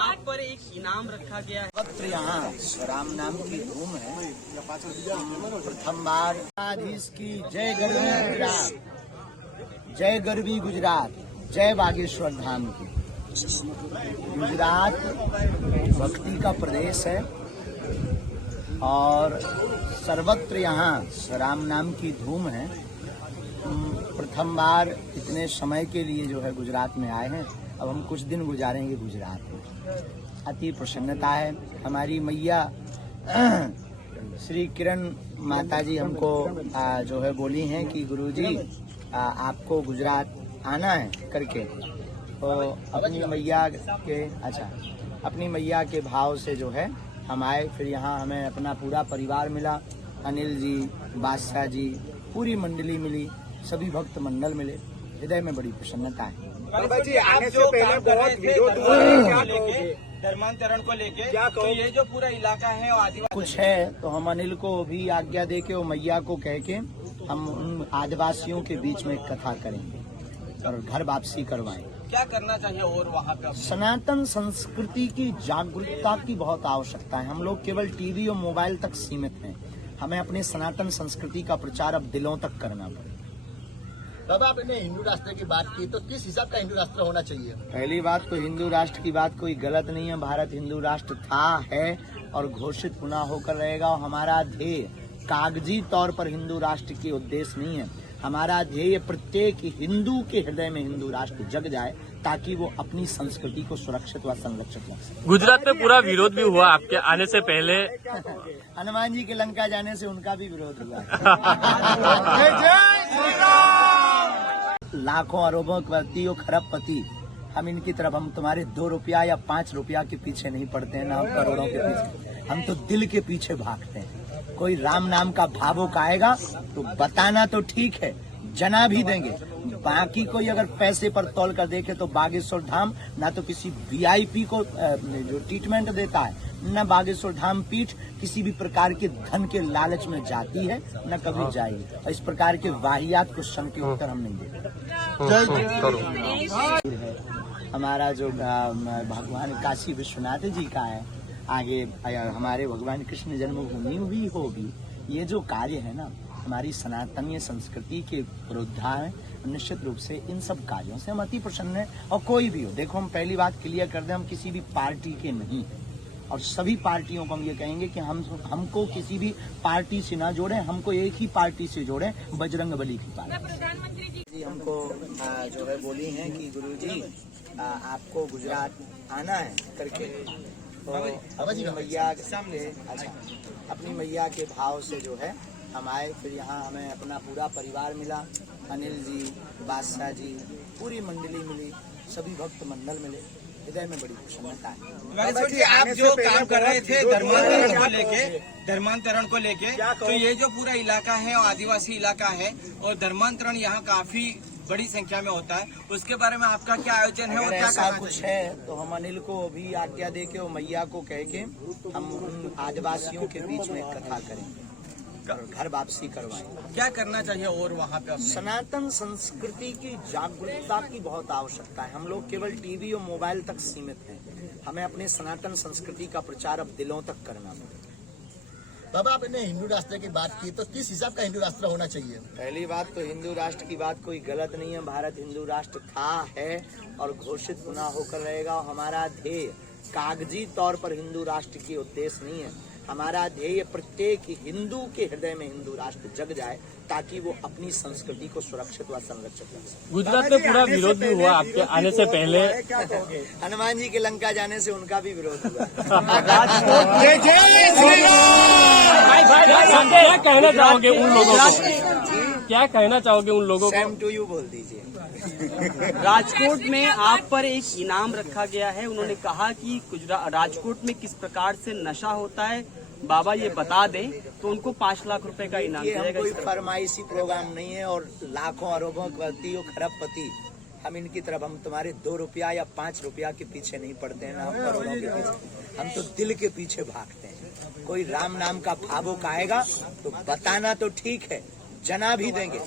आप पर एक इनाम रखा गया है। वक्त यहाँ राम नाम की धूम है। प्रथम बार आधीश की जय गरवी गुजरात, जय गरवी गुजरात, जय बागेश्वर धाम की। गुजरात भक्ति का प्रदेश है और सर्वत्र यहाँ राम नाम की धूम है। प्रथम बार इतने समय के लिए जो है गुजरात में आए हैं। अब हम कुछ दिन गुजारेंगे गुजरात में। अति प्रसन्नता है। हमारी मैया श्री किरण माता जी हमको जो है बोली हैं कि गुरुजी आपको गुजरात आना है करके। तो अपनी मैया के भाव से जो है हम आए। फिर यहाँ हमें अपना पूरा परिवार मिला। अनिल जी, बादशाह जी, पूरी मंडली मिली, सभी भक्त मंडल मिले। हृदय में बड़ी प्रसन्नता है। जी, आने से पहले बहुत विरोध हुआ है, क्या कहोगे? धर्मांतरण को लेके तो ये जो पूरा इलाका है आदिवासी कुछ है तो हम अनिल को भी आज्ञा दे के और मैया को कह के हम उन आदिवासियों के बीच में एक कथा करेंगे और घर वापसी करवाएंगे। क्या करना चाहिए और वहाँ पे? सनातन संस्कृति की जागरूकता की बहुत आवश्यकता है। हम लोग केवल टीवी और मोबाइल तक सीमित हैं। हमें अपने सनातन संस्कृति का प्रचार अब दिलों तक करना पड़ेगा। बाबा, आपने हिंदू राष्ट्र की बात की, तो किस हिसाब का हिंदू राष्ट्र होना चाहिए? पहली बात तो हिंदू राष्ट्र की बात कोई गलत नहीं है। भारत हिंदू राष्ट्र था, है और घोषित पुनः होकर रहेगा। और हमारा ध्येय कागजी तौर पर हिंदू राष्ट्र की उद्देश्य नहीं है। हमारा ध्येय प्रत्येक हिंदू के हृदय में हिंदू राष्ट्र जग जाए ताकि वो अपनी संस्कृति को सुरक्षित व संरक्षित रख सके। गुजरात में पूरा विरोध भी हुआ आपके आने से पहले। हनुमान जी के लंका जाने से उनका भी विरोध हुआ। लाखों अरबों पति खरबपति हम इनकी तरफ, हम तुम्हारे 2 रुपया या 5 रुपया के पीछे नहीं पड़ते हैं, ना हम करोड़ों के पीछे। हम तो दिल के पीछे भागते हैं। कोई राम नाम का भावुक आएगा तो बताना तो ठीक है, जना भी देंगे। बाकी कोई अगर पैसे पर तौल कर देखे तो बागेश्वर धाम ना तो किसी वीआईपी को जो ट्रीटमेंट देता है, न बागेश्वर धाम पीठ किसी भी प्रकार के धन के लालच में जाती है, न कभी जाएगी। और इस प्रकार के वाहियात क्वेश्चन के उत्तर हम नहीं देते। हमारा जो भगवान काशी विश्वनाथ जी का है, आगे हमारे भगवान कृष्ण जन्मभूमि भी होगी। ये जो कार्य है ना, हमारी सनातनीय संस्कृति के विरुद्ध है। निश्चित रूप से इन सब कार्यों से हम अति प्रसन्न हैं। और कोई भी हो, देखो हम पहली बात क्लियर कर दें, हम किसी भी पार्टी के नहीं हैं। और सभी पार्टियों को हम ये कहेंगे कि हमको किसी भी पार्टी से ना जोड़ें, हमको एक ही पार्टी से जोड़ें, बजरंगबली की पार्टी। प्रधानमंत्री जी हमको जो है बोली हैं कि गुरुजी आपको गुजरात आना है करके। तो अपनी मैया के भाव से जो है हम आए। फिर यहाँ हमें अपना पूरा परिवार मिला। अनिल जी, बादशाह जी, पूरी मंडली मिली, सभी भक्त मंडल मिले। हृदय में बड़ी प्रसन्नता है। जी, आप जो काम कर रहे थे धर्मांतरण को लेके तो ये जो पूरा इलाका है और आदिवासी इलाका है और धर्मांतरण यहाँ काफी बड़ी संख्या में होता है, उसके बारे में आपका क्या आयोजन है और क्या ऐसा कुछ है तो हम अनिल को भी आज्ञा दे के और मैया को कह के हम उन आदिवासियों के बीच में एक कथा करेंगे और घर वापसी करवाएंगे। क्या करना चाहिए और वहाँ पे? सनातन संस्कृति की जागरूकता की बहुत आवश्यकता है। हम लोग केवल टीवी और मोबाइल तक सीमित हैं। हमें अपने सनातन संस्कृति का प्रचार अब दिलों तक करना पड़ेगा। बाबा, आपने हिंदू राष्ट्र की बात की, तो किस हिसाब का हिंदू राष्ट्र होना चाहिए? पहली बात तो हिंदू राष्ट्र की बात कोई गलत नहीं है। भारत हिंदू राष्ट्र था, है और घोषित पुनः होकर रहेगा। और हमारा ध्येय कागजी तौर पर हिंदू राष्ट्र की उद्देश्य नहीं है। हमारा ध्येय प्रत्येक हिंदू के हृदय में हिंदू राष्ट्र जग जाए ताकि वो अपनी संस्कृति को सुरक्षित व संरक्षित रख सके। गुजरात में पूरा विरोध भी हुआ आपके आने से पहले। क्या कहोगे? हनुमान जी के लंका जाने से उनका भी विरोध हुआ। क्या कहना चाहोगे उन लोगों को? क्या कहना चाहोगे उन लोगों को? सेम टू यू बोल दीजिए। राजकोट में आप पर एक इनाम रखा गया है। उन्होंने कहा कि राजकोट में किस प्रकार से नशा होता है बाबा ये बता दें, तो उनको 5 लाख रुपए का इनाम दिया जाएगा। कोई फरमाइशी प्रोग्राम नहीं है और लाखों अरबों पति खरबपति हम इनकी तरफ, हम तुम्हारे 2 रुपया या 5 रुपया के पीछे नहीं पड़ते हैं, ना हम करोड़ों के पीछे। हम तो दिल के पीछे भागते हैं। कोई राम नाम का भावुक आएगा तो बताना तो ठीक है, जना भी देंगे।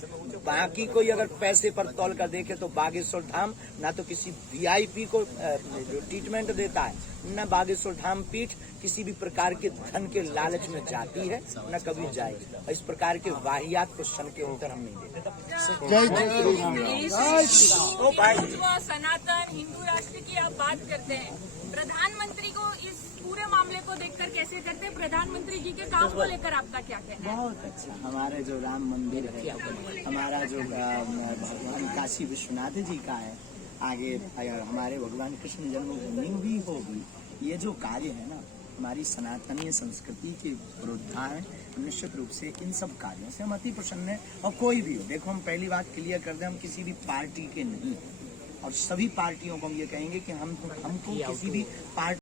बाकी कोई अगर पैसे पर तौल कर देखे तो बागेश्वर धाम ना तो किसी वीआईपी को जो ट्रीटमेंट देता है, न बागेश्वर धाम पीठ किसी भी प्रकार के धन के लालच में जाती है, न कभी जाएगी। इस प्रकार के वाहियात क्वेश्चन के उत्तर हम नहीं देते। सनातन हिंदू राष्ट्र की आप बात करते हैं, प्रधानमंत्री को इस पूरे मामले को देखकर कैसे करते हैं? प्रधानमंत्री जी के काम को लेकर आपका क्या कहना है? बहुत अच्छा। हमारे जो राम मंदिर है, हमारा जो भगवान काशी विश्वनाथ जी का है, आगे हमारे भगवान कृष्ण जन्मभूमि भी होगी, ये जो कार्य है ना हमारी सनातनीय संस्कृति के पुनरुद्धार, निश्चित रूप से इन सब कार्यों से हम अति प्रसन्न हैं। और कोई भी हो, देखो हम पहली बात क्लियर कर दें, हम किसी भी पार्टी के नहीं, और सभी पार्टियों को हम ये कहेंगे कि हमको किसी भी पार्टी